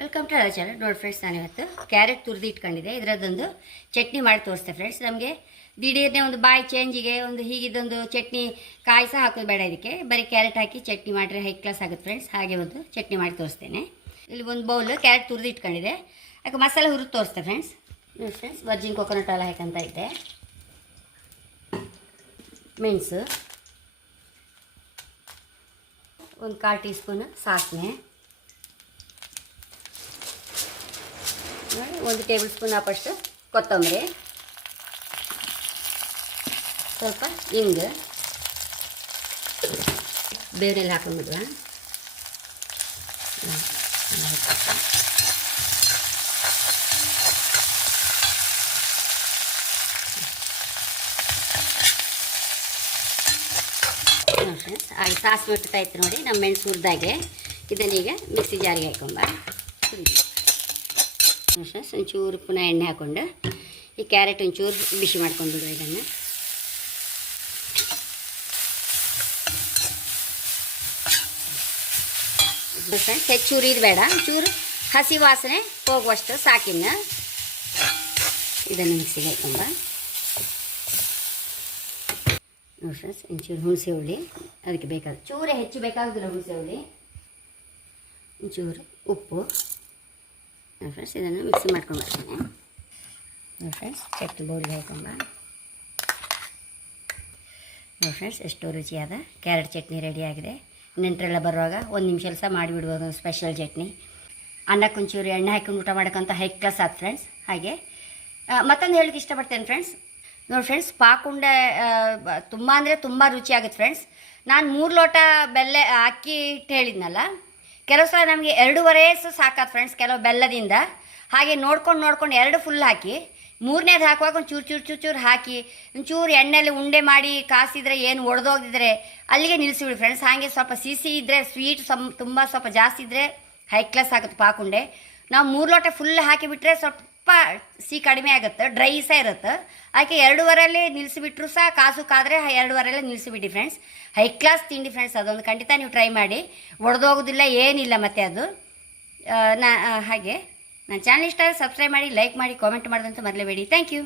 Welcome to our channel ನೋಡಿ friends ನಾನು ಇವತ್ತು ಕ್ಯಾರೆಟ್ ತುರಿದು ಇಟ್ಕೊಂಡಿದ್ದೆ. ಇದರದ್ದೊಂದು ಚಟ್ನಿ ಮಾಡಿ ತೋರಿಸ್ತೆ ಫ್ರೆಂಡ್ಸ್ ನಮಗೆ ದಿಢೀರ್ನೇ ಒಂದು ಬಾಯಿ ಚೇಂಜಿಗೆ ಒಂದು ಹೀಗಿದ್ದೊಂದು ಚಟ್ನಿ ಕಾಯಿ ಸಹ ಹಾಕೋದು ಬೇಡ ಇದಕ್ಕೆ. ಬರೀ ಕ್ಯಾರೆಟ್ ಹಾಕಿ ಚಟ್ನಿ ಮಾಡಿದ್ರೆ ಹೈ ಕ್ಲಾಸ್ ಆಗುತ್ತೆ ಫ್ರೆಂಡ್ಸ್ ಹಾಗೆ ಒಂದು ಚಟ್ನಿ ಮಾಡಿ ತೋರಿಸ್ತೇನೆ. ಇಲ್ಲಿ ಒಂದು ಬೌಲ್ ಕ್ಯಾರೆಟ್ ತುರಿದು ಇಟ್ಕೊಂಡಿದೆ. ಯಾಕೆ ಮಸಾಲೆ ಹುರಿದು ತೋರಿಸ್ತೆ ಫ್ರೆಂಡ್ಸ್ ನೋಡಿ ಫ್ರೆಂಡ್ಸ್ ವರ್ಜಿನ್ ಕೊಕೊನಟ್ ಆಯಿಲ್ ಹಾಕಂತ ಇದ್ದೆ ಮೆಣಸು. ಒಂದು ಕಾಲು ಟೀ ಸ್ಪೂನ್ ಸಾಸಿವೆ. ಒಂದು ಟೇಬಲ್ ಸ್ಪೂನ್ ಆಪಷ್ಟು ಕೊತ್ತಂಬರಿ. ಸ್ವಲ್ಪ ಹಿಂಗೆ. ಬೇರೆಲ್ಲ ಹಾಕೊಂಡ್ಬಿಡುವ. ಹಾಗೆ ಸಾಸಿವೆ ತಾಯ್ತು ನೋಡಿ, ನಮ್ಮ ಮೆಣಸು ಹುರಿದಾಗೆ ಇದನ್ನೀಗ ಮಿಕ್ಸಿ ಜಾರಿಗೆ ಹಾಕೊಂಬ ಫ್ರೆಂಡ್ಸ್ ಒಂಚೂರು ಪುನಃ ಎಣ್ಣೆ ಹಾಕ್ಕೊಂಡು ಈ ಕ್ಯಾರೆಟ್ ಒಂಚೂರು ಬಿಸಿ ಮಾಡ್ಕೊಂಡು ಬಿಡುವ ಇದನ್ನು. ಹೆಚ್ಚೂರು ಹೆಚ್ಚು ಉರಿದು ಬೇಡ, ಒಂಚೂರು ಹಸಿ ವಾಸನೆ ಹೋಗುವಷ್ಟು ಸಾಕಿನ್ನ ಇದನ್ನು ಮಿಕ್ಸಿಗೆ ಹಾಕೊಂಬ ನೋಡಿ ಫ್ರೆಂಡ್ಸ್ ಒಂಚೂರು ಹುಣಸೆ ಹುಳಿ, ಅದಕ್ಕೆ ಬೇಕಾದ ಚೂರೇ ಹೆಚ್ಚು ಬೇಕಾಗೋದಿಲ್ಲ ಹುಣಸೆ ಹುಳಿ. ಒಂಚೂರು ಉಪ್ಪು. ನೋಡಿ ಫ್ರೆಂಡ್ಸ್ ಇದನ್ನು ಮಿಕ್ಸಿ ಮಾಡ್ಕೊಂಡು ಬರ್ತೀನಿ. ನೋಡಿ ಫ್ರೆಂಡ್ಸ್ ಚಟ್ನಿ ಬೌಲ್ಗೆ ಹಾಕೊಂಬ ನೋಡಿ ಫ್ರೆಂಡ್ಸ್ ಎಷ್ಟು ರುಚಿಯಾದ ಕ್ಯಾರೆಟ್ ಚಟ್ನಿ ರೆಡಿಯಾಗಿದೆ ನೆಂಟರೆಲ್ಲ ಬರುವಾಗ ಒಂದು ನಿಮಿಷ ಸಹ ಮಾಡಿಬಿಡ್ಬೋದು ಸ್ಪೆಷಲ್ ಚಟ್ನಿ. ಅನ್ನಕ್ಕೆ ಒಂಚೂರು ಎಣ್ಣೆ ಹಾಕೊಂಡು ಊಟ ಮಾಡೋಕ್ಕಂತ ಹೈ ಕ್ಲಾಸ್ ಆದ ಫ್ರೆಂಡ್ಸ್ ಹಾಗೆ. ಮತ್ತೊಂದು ಹೇಳಕ್ಕೆ ಇಷ್ಟಪಡ್ತೇನೆ ಫ್ರೆಂಡ್ಸ್ ನೋಡಿ ಫ್ರೆಂಡ್ಸ್ ಪಾಕುಂಡೆ ತುಂಬ ಅಂದರೆ ತುಂಬ ರುಚಿ ಆಗುತ್ತೆ ಫ್ರೆಂಡ್ಸ್ ನಾನು ಮೂರು ಲೋಟ ಬೆಲ್ಲ ಅಕ್ಕಿ ಹಿಟ್ಟು ಹೇಳಿದ್ನಲ್ಲ ಕೆಲವು ಸಲ ನಮಗೆ ಎರಡೂವರೆ ಸಹ ಸಾಕಾದ ಫ್ರೆಂಡ್ಸ್ ಕೆಲವು ಬೆಲ್ಲದಿಂದ. ಹಾಗೆ ನೋಡ್ಕೊಂಡು ನೋಡ್ಕೊಂಡು ಎರಡು ಫುಲ್ ಹಾಕಿ, ಮೂರನೇದು ಹಾಕುವಾಗ ಒಂದು ಚೂರು ಚೂರು ಚೂರು ಚೂರು ಹಾಕಿ ಒಂಚೂರು ಎಣ್ಣೆಯಲ್ಲಿ ಉಂಡೆ ಮಾಡಿ ಕಾಸಿದ್ರೆ ಏನು ಒಡೆದೋಗಿದ್ರೆ ಅಲ್ಲಿಗೆ ನಿಲ್ಲಿಸಿಬಿಡಿ ಫ್ರೆಂಡ್ಸ್ ಹಾಗೆ ಸ್ವಲ್ಪ ಸಿಸಿ ಇದ್ದರೆ ಸ್ವೀಟ್ ಸಮ್ ತುಂಬ ಸ್ವಲ್ಪ ಜಾಸ್ತಿ ಇದ್ದರೆ ಹೈ ಕ್ಲಾಸ್ ಆಗುತ್ತೆ ಪಾಕುಂಡೆ ನಾವು ಮೂರು ಲೋಟ ಫುಲ್ ಹಾಕಿಬಿಟ್ರೆ ಸ್ವಲ್ಪ ಸಿಹಿ ಕಡಿಮೆ ಆಗುತ್ತೆ ಡ್ರೈ ಸಹ ಇರುತ್ತೆ. ಆಕೆ ಎರಡೂವರೆಯಲ್ಲಿ ನಿಲ್ಲಿಸಿಬಿಟ್ರು ಸಹ ಕಾಸು ಕಾದರೆ ಎರಡೂವರೆಲ್ಲೇ ನಿಲ್ಲಿಸಿಬಿಡಿ ಫ್ರೆಂಡ್ಸ್ ಹೈ ಕ್ಲಾಸ್ ತಿಂಡಿ ಫ್ರೆಂಡ್ಸ್ ಅದೊಂದು. ಖಂಡಿತ ನೀವು ಟ್ರೈ ಮಾಡಿ. ಒಡೆದೋಗೋದಿಲ್ಲ, ಏನಿಲ್ಲ ಮತ್ತೆ ಅದು. ನಾ ಹಾಗೆ. ನನ್ನ ಚಾನಲ್ ಇಷ್ಟ ಸಬ್ಸ್ಕ್ರೈಬ್ ಮಾಡಿ ಲೈಕ್ ಮಾಡಿ ಕಾಮೆಂಟ್ ಮಾಡಿದಂತೂ ಮರಲೇಬೇಡಿ. Thank you